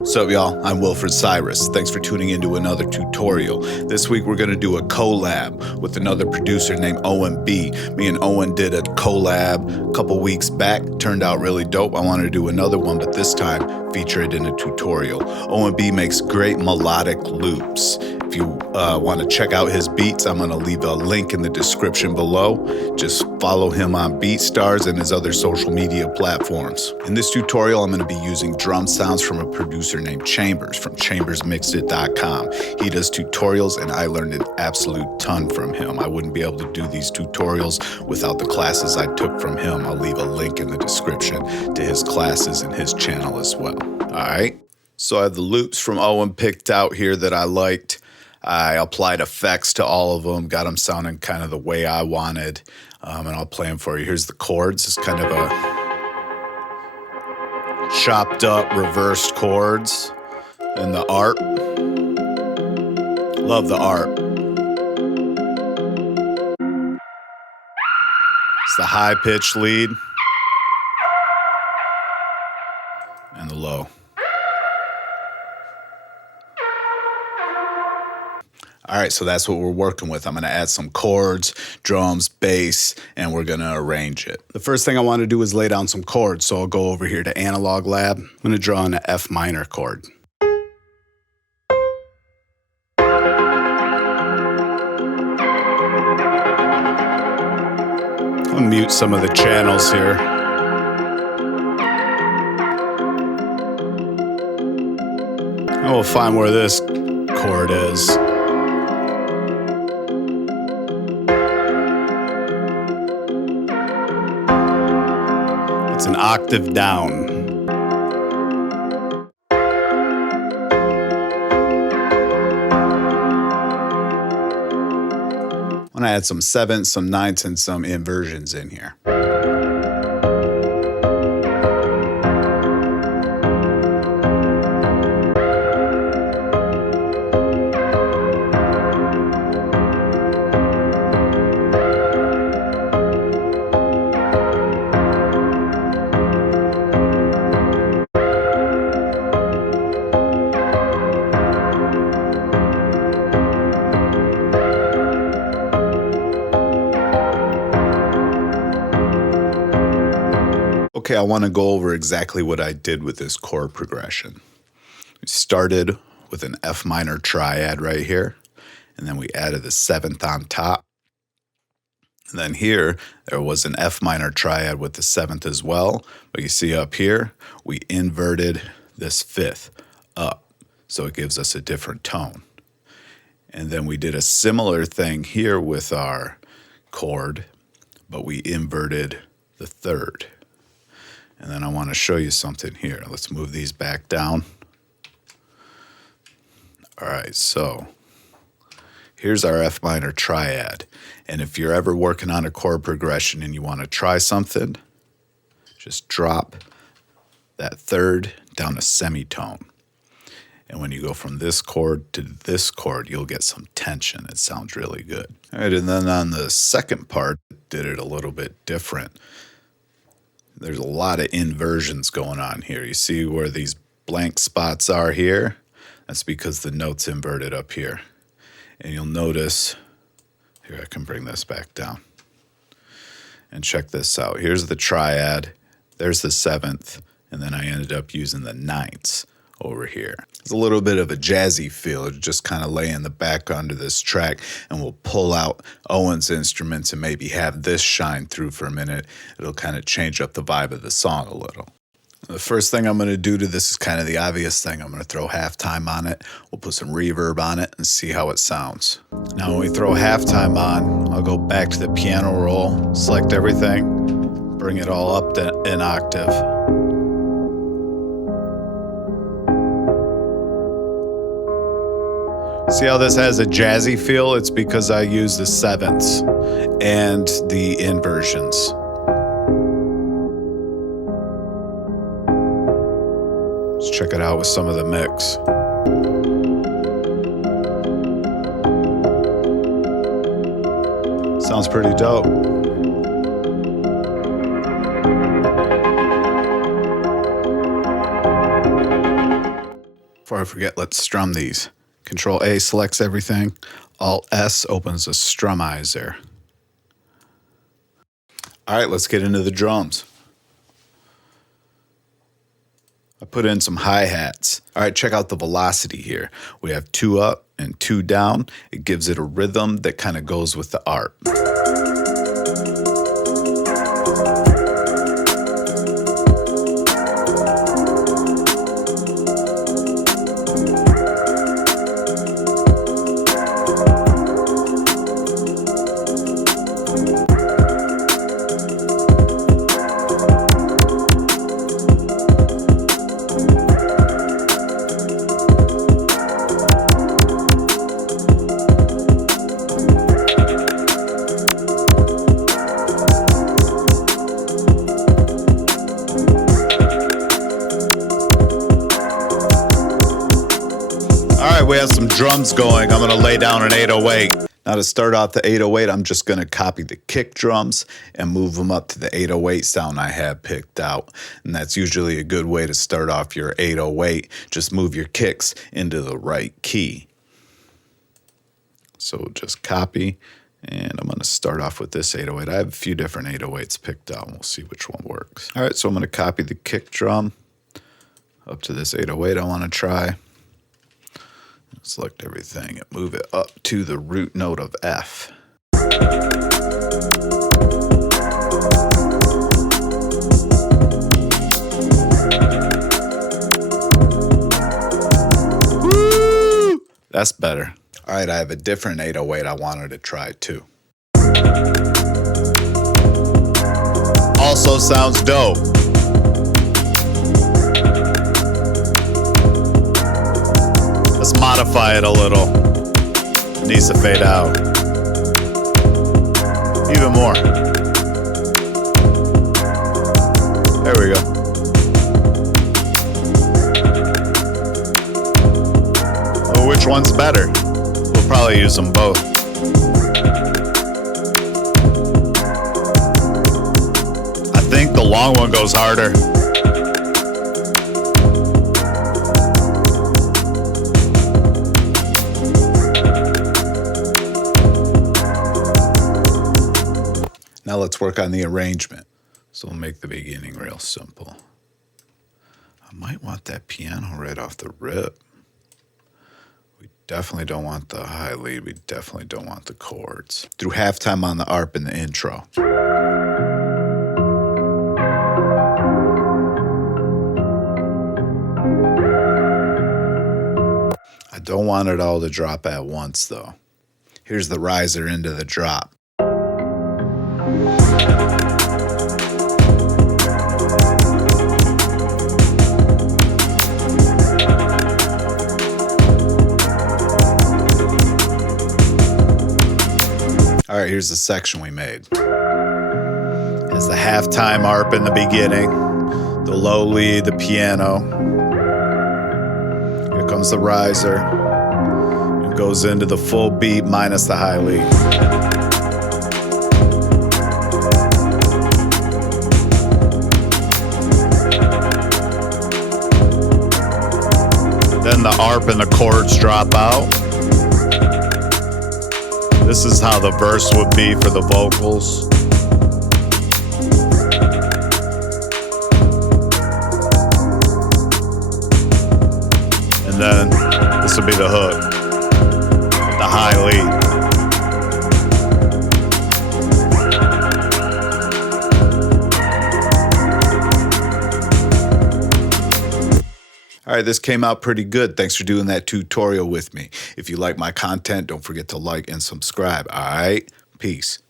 What's up, y'all? I'm Wilfred Cyrus. Thanks for tuning into another tutorial. This week we're going to do a collab with another producer named Owen B. Me and Owen did a collab a couple weeks back. Turned out really dope. I wanted to do another one, but this time feature it in a tutorial. Owen B makes great melodic loops. If you want to check out his beats, I'm going to leave a link in the description below. Just follow him on BeatStars and his other social media platforms. In this tutorial, I'm going to be using drum sounds from a producer named Chambers from chambersmixedit.com. He does tutorials and I learned an absolute ton from him. I wouldn't be able to do these tutorials without the classes I took from him. I'll leave a link in the description to his classes and his channel as well. All right. So I have the loops from Owen picked out here that I liked. I applied effects to all of them, got them sounding kind of the way I wanted, and I'll play them for you. Here's the chords. It's kind of a chopped up, reversed chords, and the art. Love the art. It's the high-pitched lead and the low. All right, so that's what we're working with. I'm going to add some chords, drums, bass, and we're going to arrange it. The first thing I want to do is lay down some chords, so I'll go over here to Analog Lab. I'm going to draw an F minor chord. I'll mute some of the channels here. And we'll find where this chord is. It's an octave down. I'm gonna add some sevenths, some ninths, and some inversions in here. Okay, I want to go over exactly what I did with this chord progression. We started with an F minor triad right here, and then we added the seventh on top. And then here, there was an F minor triad with the seventh as well, but you see up here, we inverted this fifth up, so it gives us a different tone. And then we did a similar thing here with our chord, but we inverted the third. And then I want to show you something here. Let's move these back down. All right, so here's our F minor triad. And if you're ever working on a chord progression and you want to try something, just drop that third down a semitone. And when you go from this chord to this chord, you'll get some tension. It sounds really good. All right, and then on the second part, did it a little bit different. There's a lot of inversions going on here. You see where these blank spots are here? That's because the note's inverted up here. And you'll notice, here I can bring this back down. And check this out. Here's the triad, there's the seventh, and then I ended up using the ninths over here. It's a little bit of a jazzy feel. It'll just kind of lay in the background of this track, and we'll pull out Owen's instruments and maybe have this shine through for a minute. It'll kind of change up the vibe of the song a little. The first thing I'm going to do to this is kind of the obvious thing. I'm going to throw halftime on it. We'll put some reverb on it and see how it sounds. Now when we throw halftime on, I'll go back to the piano roll, select everything, bring it all up to an octave. See how this has a jazzy feel? It's because I use the sevenths and the inversions. Let's check it out with some of the mix. Sounds pretty dope. Before I forget, let's strum these. Control A selects everything. Alt S opens a strumizer. All right, let's get into the drums. I put in some hi-hats. All right, check out the velocity here. We have 2 up and 2 down. It gives it a rhythm that kind of goes with the art. We have some drums going. I'm going to lay down an 808. Now to start off the 808, I'm just going to copy the kick drums and move them up to the 808 sound I have picked out. And that's usually a good way to start off your 808. Just move your kicks into the right key. So just copy, and I'm going to start off with this 808. I have a few different 808s picked out, and we'll see which one works. All right, so I'm going to copy the kick drum up to this 808 I want to try. Select everything and move it up to the root note of F. Woo! That's better. All right, I have a different 808 I wanted to try too. Also sounds dope. Let's modify it a little. It needs to fade out. Even more. There we go. Well, which one's better? We'll probably use them both. I think the long one goes harder. Now let's work on the arrangement. So we'll make the beginning real simple. I might want that piano right off the rip. We definitely don't want the high lead. We definitely don't want the chords. Through halftime on the ARP in the intro. I don't want it all to drop at once though. Here's the riser into the drop. All right, here's the section we made. It's the halftime ARP in the beginning, the low lead, the piano. Here comes the riser. It goes into the full beat minus the high lead. Then the ARP and the chords drop out. This is how the verse would be for the vocals. And then this will be the hook, the high lead. All right, this came out pretty good. Thanks for doing that tutorial with me. If you like my content, don't forget to like and subscribe. All right, peace.